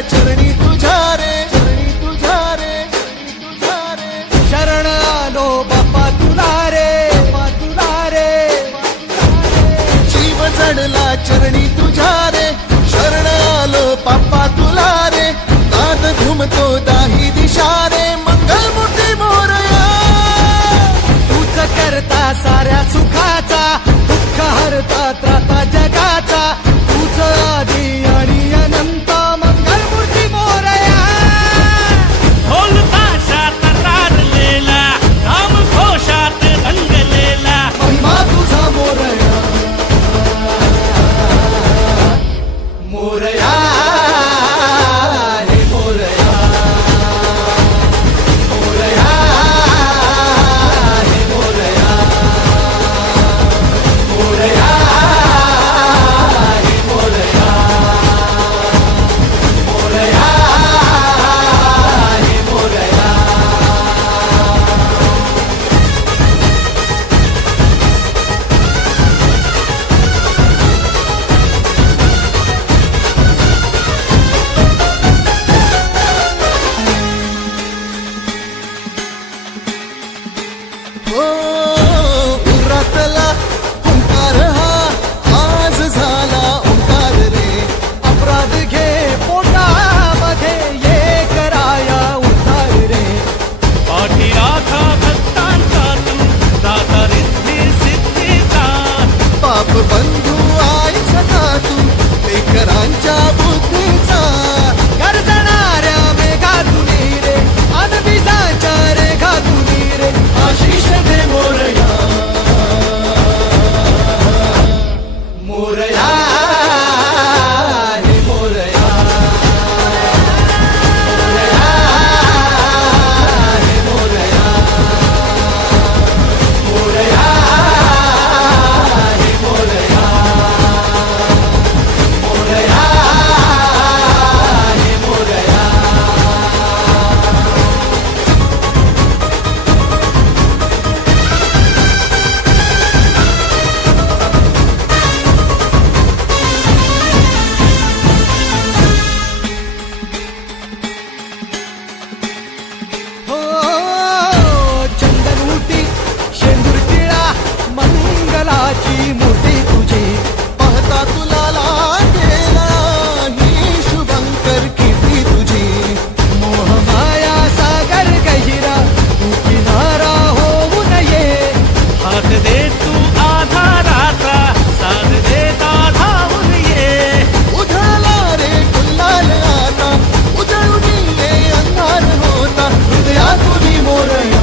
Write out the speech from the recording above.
चरणी तुझ्या रे चरणी तुझ्या रे तुझ्या रे. शरण आलो बापा तुला रे बापा तुला रे जीव चढला चरणी Ljubi moraju